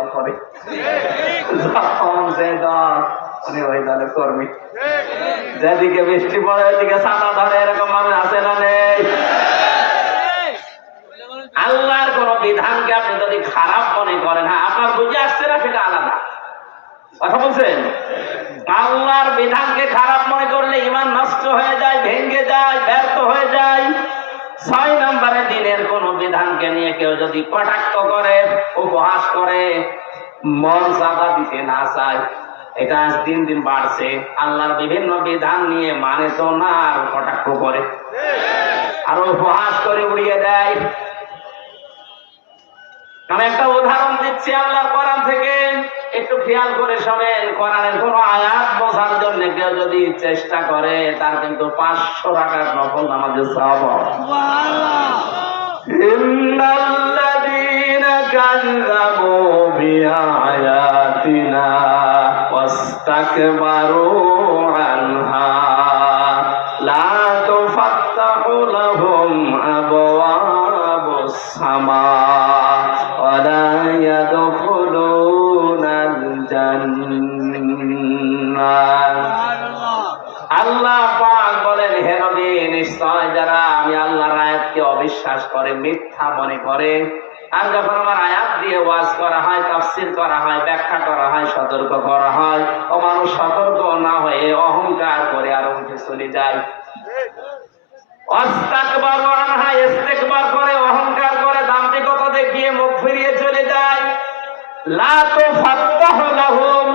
দল করে, যখন যে দল উনি ওই দলের কর্মী। যেদিকে বৃষ্টি পড়ে ওইদিকে ছাতা ধরে, এরকম মানুষ আছে না নেই? আল্লাহর কোন বিধানকে আপনি যদি খারাপ মনে করেন, হ্যাঁ আপনার বুঝে আসছে না, সেটা আলাদা কথা বলছেন। আল্লাহর বিধানকে খারাপ মনে করলে ঈমান নষ্ট হয়ে যায়, ভেঙে যায়, ব্যর্থ হয়ে যায়। 6 নম্বরে দিনের কোন বিধানকে নিয়ে কেউ যদি কটাক্ষ করে, উপহাস করে, মন চাঁদা দিতে না চায়, এটা আজ দিন দিন বাড়ছে। আল্লাহর বিভিন্ন বিধান নিয়ে মানে তো না, আর কটাক্ষ করে, আর উপহাস করে উড়িয়ে দেয়। আমি একটা উদাহরণ দিচ্ছি আল্লাহর কোরআন থেকে, একটু খেয়াল করে শোনেন। কোরআনের কোন আয়াত বোঝার জন্য কেউ যদি চেষ্টা করে, তার কিন্তু 500 টাকার নফল নামাজের সওয়াব। সুবহানাল্লাহ। ইন্নাল্লাযীনা কাযযাবু বিআয়াতিনা ওয়াস্তাকবারু আনহা লা তুফাত্তাহু লাহুম আবওয়াবুস সামা ওয়ালা ইয়াদখুলুনাল জান্নাহ। আল্লাহ পাক বলেন, হে নবী, নিশ্চয় যারা আমি আল্লাহর আয়াতকে অবিশ্বাস করে, মিথ্যা মনে করে, আর যখন আমার আয়াত দিয়ে ওয়াজ করা হয়, তাফসীর করা হয়, ব্যাখ্যা করা হয়, সতর্ক করা হয়, ও মানুষ সতর্ক না হয়ে অহংকার করে আর উঠে চলে যায়। ওয়াস্তাকবারু আনহা, ইস্তিকবার করে, অহংকার করে, দাম্ভিকতা দেখিয়ে মুখ ফিরিয়ে চলে যায়। লা তুফাত্তাহু লাহুম,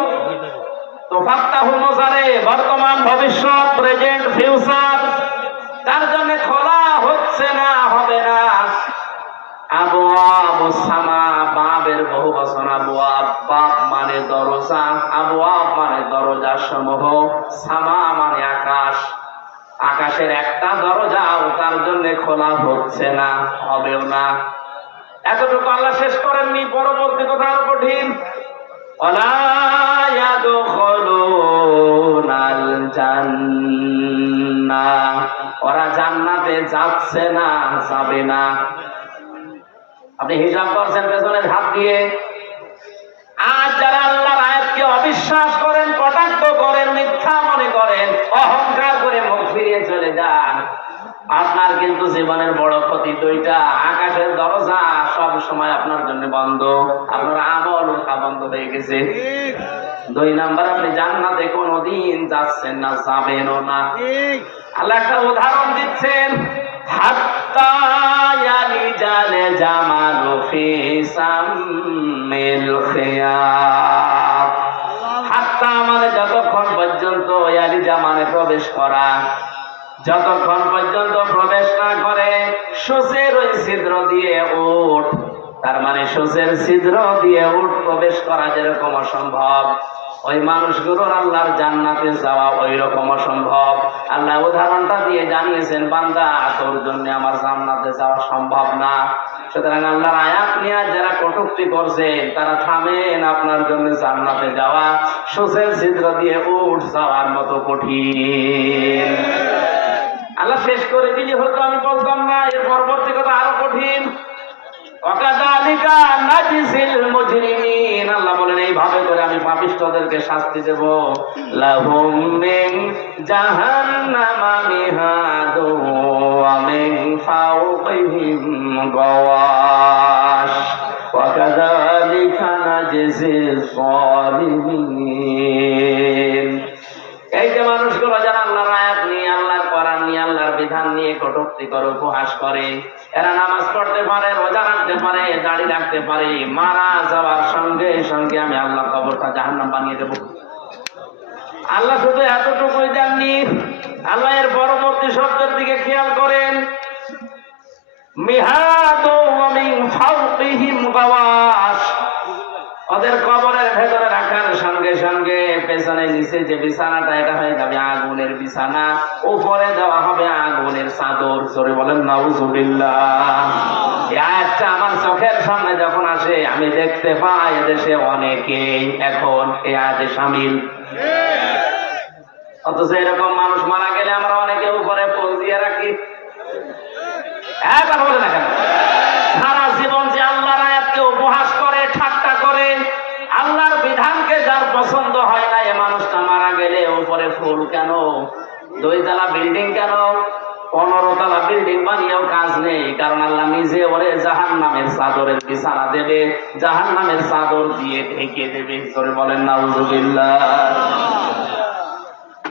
তুফাত্তাহু মুজারে, বর্তমান, ভবিষ্যৎ, প্রেজেন্ট, ফিউচার, তার জন্য খোলা হচ্ছে না, হবে না। আবওয়াবুস সামা, বাবের বহু বচন আবওয়াব, বাব মানে দরজা, আবওয়াব মানে দরজা সমূহ, সামা মানে আকাশ, আকাশের একটা দরজাও তার জন্য খোলা হচ্ছে না, হবেও না। এতটুকু আল্লাহ শেষ করেননি, পরবর্তী কথা আরো কঠিন। ওয়ালা ইয়াদখুলুনাল জান্নাহ, ওরা জান্নাতে যাচ্ছে না, যাবে না। আপনি হিসাব করছেন পেছনের হাত দিয়ে। আজ যারা আল্লাহর আয়াতকে অবিশ্বাস করেন, কটাক্ষ করেন, মিথ্যা মনে করেন, অহংকার করে মুখ ফিরিয়ে চলে যান, আপনার কিন্তু জীবনের বড় ক্ষতি দুইটা। আকাশের দরজা সব সময় আপনার জন্য বন্ধ, আপনার আমল উঠা বন্ধ হয়ে গেছে। 2 নাম্বার, আপনি জান্নাতে কোনোদিন যাচ্ছেন না, যাবেনও না। আল্লাহ একটা উদাহরণ দিচ্ছেন, হাত্তা ইয়ালিজাল জামালু ফি সামিল খিয়াত। হাত্তা মানে যতক্ষণ পর্যন্ত, ইয়ালিজা মানে প্রবেশ করা, যতক্ষণ পর্যন্ত প্রবেশ না করে সূচের ওই ছিদ্র দিয়ে উট, তার মানে সূচের ছিদ্র দিয়ে উট প্রবেশ করা যেরকম অসম্ভব, ওই মানুষগুলোর আল্লাহর জান্নাতে যাওয়া ওই রকম অসম্ভব। আল্লাহ উদাহরণটা দিয়ে জানিয়েছেন, বান্দা তোর জন্য আমার জান্নাতে যাওয়া সম্ভব না। সুতরাং আল্লাহর আয়াত নিয়ে যারা কটূক্তি করছেন, তারা থামেন, আপনার জন্য জান্নাতে যাওয়া সূচের ছিদ্র দিয়ে উট যাওয়ার মতো কঠিন। আল্লাহ শেষ করে দিলে হয়তো আমি বলতাম না, এর পরবর্তী কথা আরো কঠিন। ওয়াকাযালিকা নাজিসিল মুজরিমিন, আল্লাহ বলেন এইভাবে করে আমি পাপিষ্ঠদেরকে শাস্তি দেব। লাহুম মিন জাহান্নামা মিহাদু ওয়া মিন ফাওকিহিম গাওয়াশ ওয়াকাযালিকা নাজিসিল যালিমিন। এই যে মানুষগুলো যারা আল্লাহর আয়াত নিয়ে, আল্লাহর কোরআন নিয়ে, আল্লাহর বিধান নিয়ে কটূক্তি করে, উপহাস করে, এরা নামাজ পড়তে পারে, রোজা রাখতে পারে, দাড়ি রাখতে পারে, মারা যাওয়ার সঙ্গে সঙ্গে আমি আল্লাহ কবরটা জাহান্নাম বানিয়ে দেব। আল্লাহ শুধু এতটুকুই দেননি, আল্লাহ এর পরবর্তী শব্দের দিকে খেয়াল করেন, মিহাদু ওয়া মিন ফাওকিহিম গাওয়াশ, ওদের কবরের ভেতরে রাখার সঙ্গে সঙ্গে পেছনে নিচে যে বিছানাটা, এটা হয়ে যাবে আগুনের বিছানা, উপরে দেওয়া হবে আগুনের চাদর। জোরে বলেন নাউজুবিল্লাহ। এই আয়াতটা আমার চোখের সামনে যখন আসে, আমি দেখতে পাই এদেশে অনেকেই এখন এই আয়াতে শামিল। অথচ এরকম মানুষ মারা গেলে আমরা অনেকে উপরে পোল দিয়ে রাখি। কথা বলে না কেন? সারা জীবন যে আল্লাহর আয়াতকে উপহাস করে, ঠাট্টা করে, গেলে উপরে ফুল কেন, 2 তলা বিল্ডিং কেন, 15 তলা বিল্ডিং বানিয়েও কাজ নেই, কারণ আল্লাহ নিজে ওরে জাহান্নামের চাদরের বিছানা দেবে, জাহান্নামের চাদর দিয়ে ঢেকে দেবে। করে বলেন নাউজুবিল্লাহ।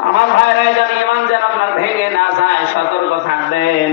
আমার ভাইরা, যেন ইমান যেন আপনার ভেঙে না যায়, সতর্ক থাকবেন।